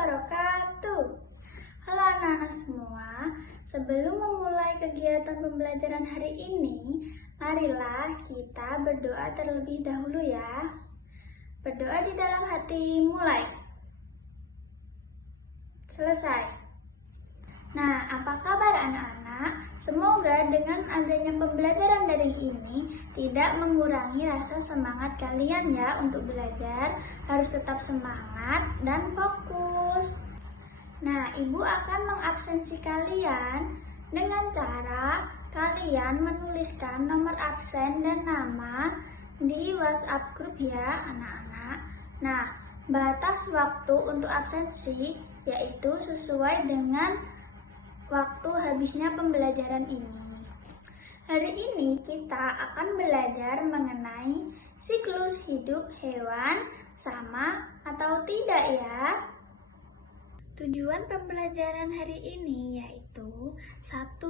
wabarakatuh. Halo anak-anak semua, sebelum memulai kegiatan pembelajaran hari ini, marilah kita berdoa terlebih dahulu ya. Berdoa di dalam hati, mulai. Selesai. Nah, apa kabar anak-anak? Semoga dengan adanya pembelajaran daring ini tidak mengurangi rasa semangat kalian ya untuk belajar. Harus tetap semangat dan fokus. Nah, Ibu akan mengabsensi kalian dengan cara kalian menuliskan nomor absen dan nama di WhatsApp grup ya anak-anak. Nah, batas waktu untuk absensi yaitu sesuai dengan waktu habisnya pembelajaran ini. Hari ini kita akan belajar mengenai siklus hidup hewan, sama atau tidak ya. Tujuan pembelajaran hari ini yaitu 1.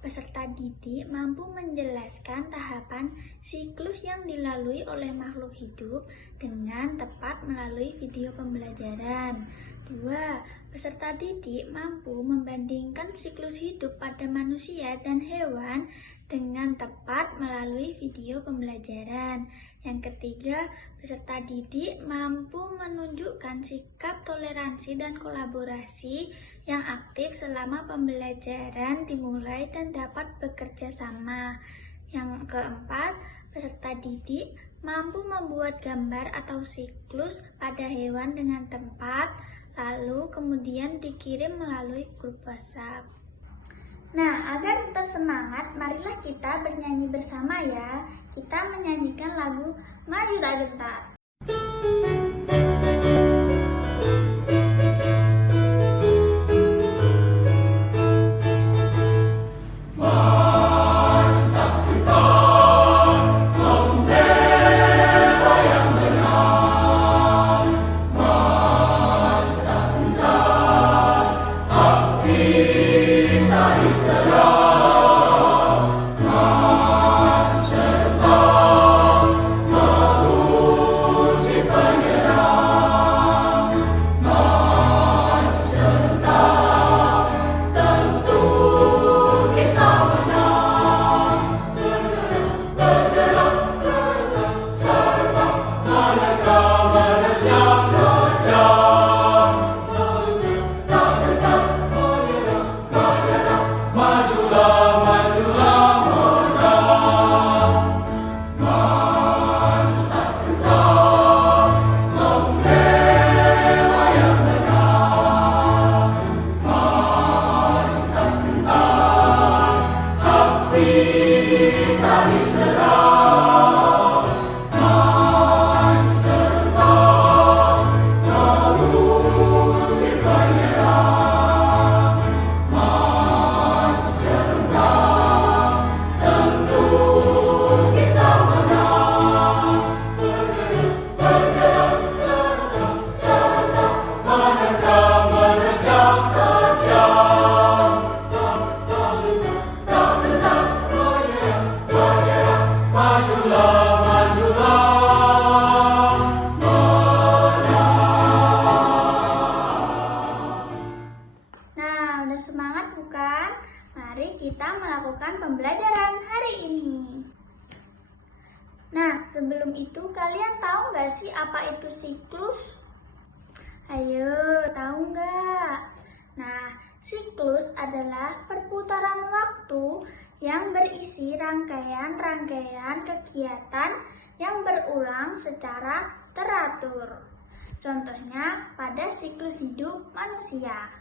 Peserta didik mampu menjelaskan tahapan siklus yang dilalui oleh makhluk hidup dengan tepat melalui video pembelajaran. 2. Peserta didik mampu membandingkan siklus hidup pada manusia dan hewan dengan tepat melalui video pembelajaran. Yang ketiga, peserta didik mampu menunjukkan sikap toleransi dan kolaborasi yang aktif selama pembelajaran dimulai dan dapat bekerja sama. Yang keempat, peserta didik mampu membuat gambar atau siklus pada hewan dengan tempat, lalu kemudian dikirim melalui grup WhatsApp. Nah, agar tetap semangat, marilah kita bernyanyi bersama ya. Kita menyanyikan lagu Majulah Gentar. Semangat bukan? Mari kita melakukan pembelajaran hari ini. Nah, sebelum itu kalian tahu nggak sih apa itu siklus? Ayo, tahu nggak? Nah, siklus adalah perputaran waktu yang berisi rangkaian-rangkaian kegiatan yang berulang secara teratur. Contohnya pada siklus hidup manusia.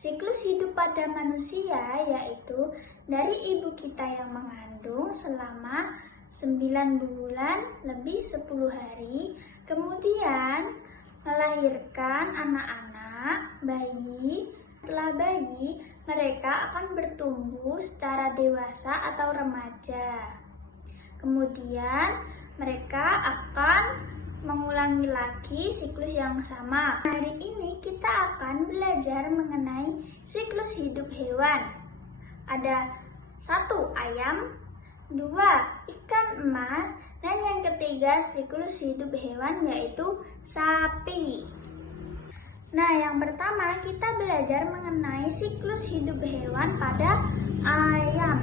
Siklus hidup pada manusia yaitu dari ibu kita yang mengandung selama 9 bulan lebih 10 hari, kemudian melahirkan anak-anak, bayi. Setelah bayi, mereka akan bertumbuh secara dewasa atau remaja. Kemudian mereka akan mengulangi lagi siklus yang sama. Hari ini kita akan belajar mengenai siklus hidup hewan. Ada 1 ayam, 2 ikan emas, dan yang ketiga siklus hidup hewan yaitu sapi. Nah, yang pertama kita belajar mengenai siklus hidup hewan pada ayam.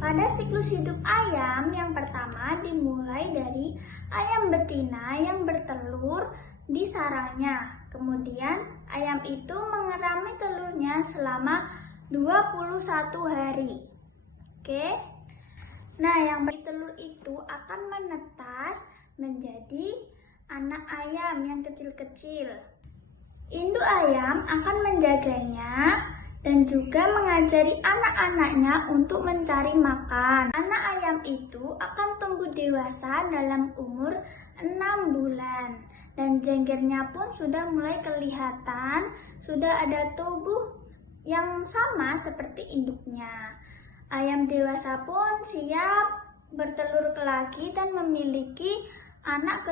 Pada siklus hidup ayam, yang pertama dimulai dari ayam betina yang bertelur di sarangnya. Kemudian ayam itu mengerami telurnya selama 21 hari. Oke. Nah, yang telur itu akan menetas menjadi anak ayam yang kecil-kecil. Induk ayam akan menjaganya dan juga mengajari anak-anaknya untuk mencari makan. Anak ayam itu akan tumbuh dewasa dalam umur 6 bulan. Dan jenggernya pun sudah mulai kelihatan, sudah ada tubuh yang sama seperti induknya. Ayam dewasa pun siap bertelur lagi dan memiliki anak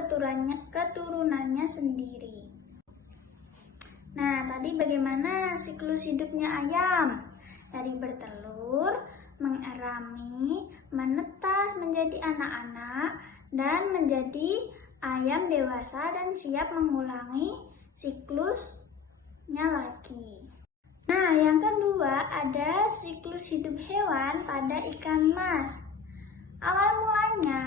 keturunannya sendiri. Nah, tadi bagaimana siklus hidupnya ayam? Dari bertelur, mengerami, menetas menjadi anak-anak, dan menjadi ayam dewasa dan siap mengulangi siklusnya lagi. Nah, yang kedua ada siklus hidup hewan pada ikan mas. Awal mulanya,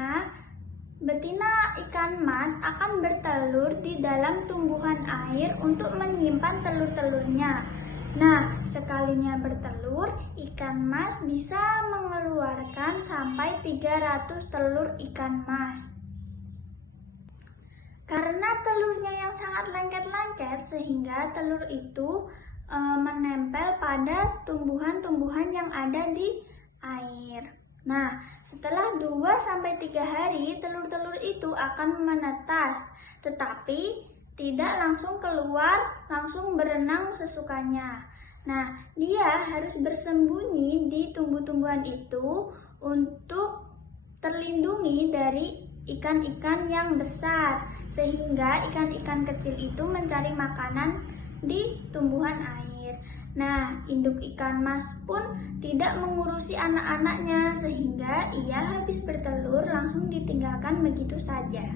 betina ikan mas akan bertelur di dalam tumbuhan air untuk menyimpan telur-telurnya. Nah, sekalinya bertelur, ikan mas bisa mengeluarkan sampai 300 telur ikan mas. Karena telurnya yang sangat lengket-lengket, sehingga telur itu menempel pada tumbuhan-tumbuhan yang ada di air. Nah, setelah 2-3 hari, telur-telur itu akan menetas, tetapi tidak langsung keluar, langsung berenang sesukanya. Nah, dia harus bersembunyi di tumbuh-tumbuhan itu untuk terlindungi dari ikan-ikan yang besar, sehingga ikan-ikan kecil itu mencari makanan di tumbuhan air. Nah, induk ikan mas pun tidak mengurusi anak-anaknya, sehingga ia habis bertelur langsung ditinggalkan begitu saja.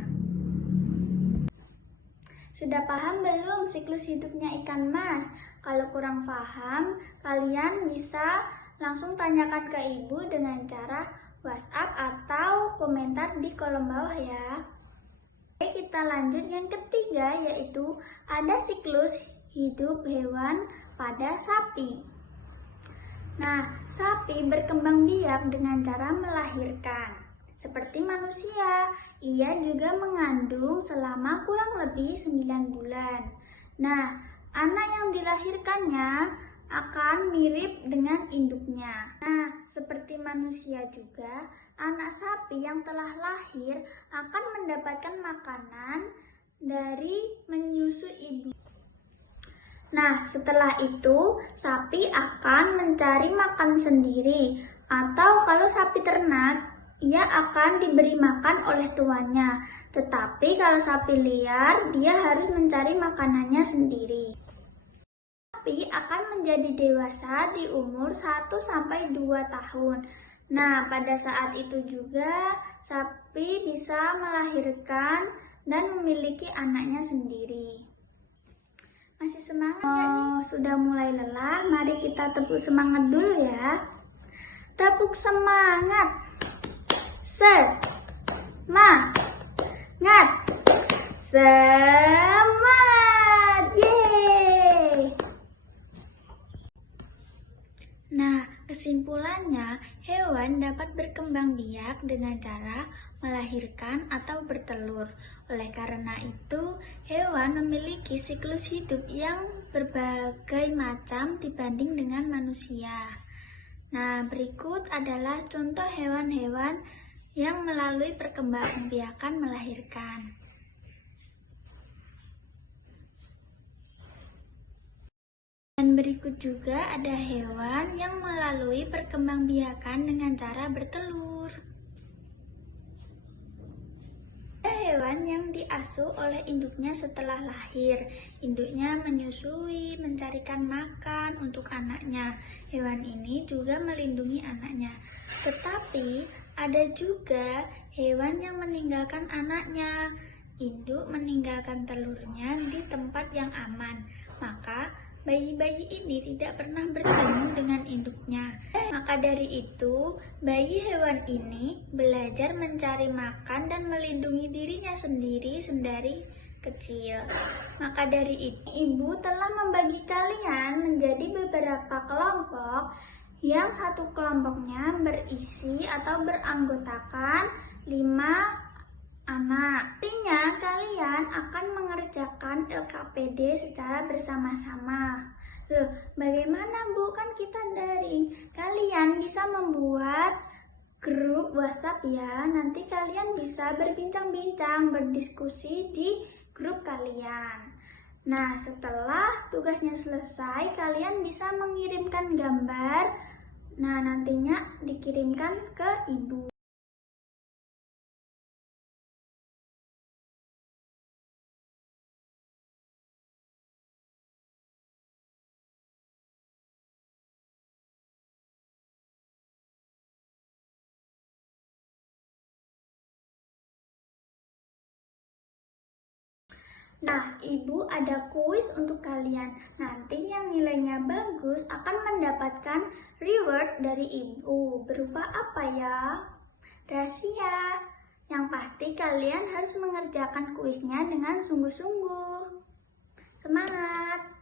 Sudah paham belum siklus hidupnya ikan mas? Kalau kurang paham, kalian bisa langsung tanyakan ke ibu dengan cara WhatsApp atau komentar di kolom bawah ya. Oke, kita lanjut yang ketiga, yaitu ada siklus hidup hewan pada sapi. Nah, sapi berkembang biak dengan cara melahirkan. Seperti manusia, ia juga mengandung selama kurang lebih 9 bulan. Nah, anak yang dilahirkannya akan mirip dengan induknya. Nah, seperti manusia juga, anak sapi yang telah lahir akan mendapatkan makanan dari menyusu ibu. Nah, setelah itu sapi akan mencari makan sendiri, atau kalau sapi ternak, ia akan diberi makan oleh tuannya. Tetapi kalau sapi liar, dia harus mencari makanannya sendiri. Sapi akan menjadi dewasa di umur 1-2 tahun. Nah, pada saat itu juga sapi bisa melahirkan dan memiliki anaknya sendiri. Masih semangat ya nih? Sudah mulai lelah, mari kita tepuk semangat dulu ya. Tepuk semangat. Semangat. Semangat. Yeay. Nah, kesimpulannya, hewan dapat berkembang biak dengan cara melahirkan atau bertelur. Oleh karena itu, hewan memiliki siklus hidup yang berbagai macam dibanding dengan manusia. Nah, berikut adalah contoh hewan-hewan yang melalui perkembangbiakan melahirkan. Dan berikut juga ada hewan yang melalui perkembangbiakan dengan cara bertelur. Hewan yang diasuh oleh induknya setelah lahir. Induknya menyusui, mencarikan makan untuk anaknya. Hewan ini juga melindungi anaknya. Tetapi ada juga hewan yang meninggalkan anaknya. induk meninggalkan telurnya di tempat yang aman. Maka bayi-bayi ini tidak pernah bertemu dengan induknya. Maka dari itu, bayi hewan ini belajar mencari makan dan melindungi dirinya sendiri sendiri kecil. Maka dari itu, ibu telah membagi kalian menjadi beberapa kelompok yang satu kelompoknya berisi atau beranggotakan 5 anak. Artinya kalian akan mengerjakan LKPD secara bersama-sama. Loh, bagaimana Bu? Kan kita daring. Kalian bisa membuat grup WhatsApp ya. Nanti kalian bisa berbincang-bincang, berdiskusi di grup kalian. Nah, setelah tugasnya selesai, kalian bisa mengirimkan gambar. Nah, nantinya dikirimkan ke ibu. Nah, ibu ada kuis untuk kalian. Nanti yang nilainya bagus akan mendapatkan reward dari ibu. Berupa apa ya? Rahasia. Yang pasti kalian harus mengerjakan kuisnya dengan sungguh-sungguh. Semangat!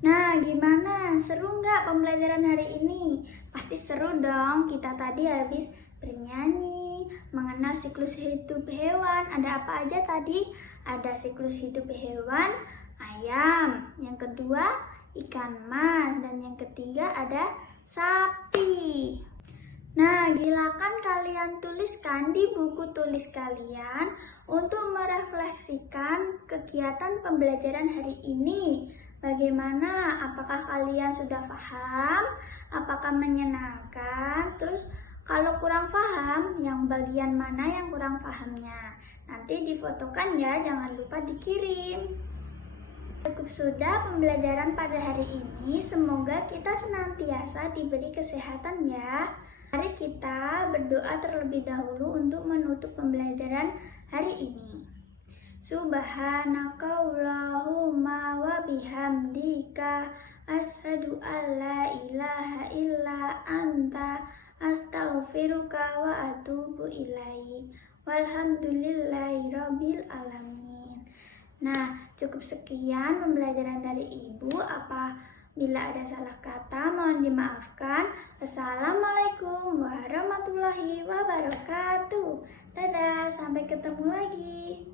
Nah, gimana? Seru nggak pembelajaran hari ini? Pasti seru dong. Kita tadi habis bernyanyi, mengenal siklus hidup hewan. Ada apa aja tadi? Ada siklus hidup hewan, ayam. Yang kedua, ikan mas. Dan yang ketiga ada sapi. Nah, gilakan kalian tuliskan di buku tulis kalian untuk merefleksikan kegiatan pembelajaran hari ini. Bagaimana? Apakah kalian sudah paham? Apakah menyenangkan? Terus kalau kurang paham, yang bagian mana yang kurang pahamnya? Nanti difotokan ya, jangan lupa dikirim. Cukup sudah pembelajaran pada hari ini. Semoga kita senantiasa diberi kesehatan ya. Mari kita berdoa terlebih dahulu untuk menutup pembelajaran hari ini. Subhanakallahumma wa bihamdika asyhadu an la ilaha illa anta astaghfiruka wa atubu ilaik. Walhamdulillahirabbil alamin. Nah, cukup sekian pembelajaran dari Ibu. Apabila ada salah kata, mohon dimaafkan. Assalamualaikum warahmatullahi wabarakatuh. Dadah, sampai ketemu lagi.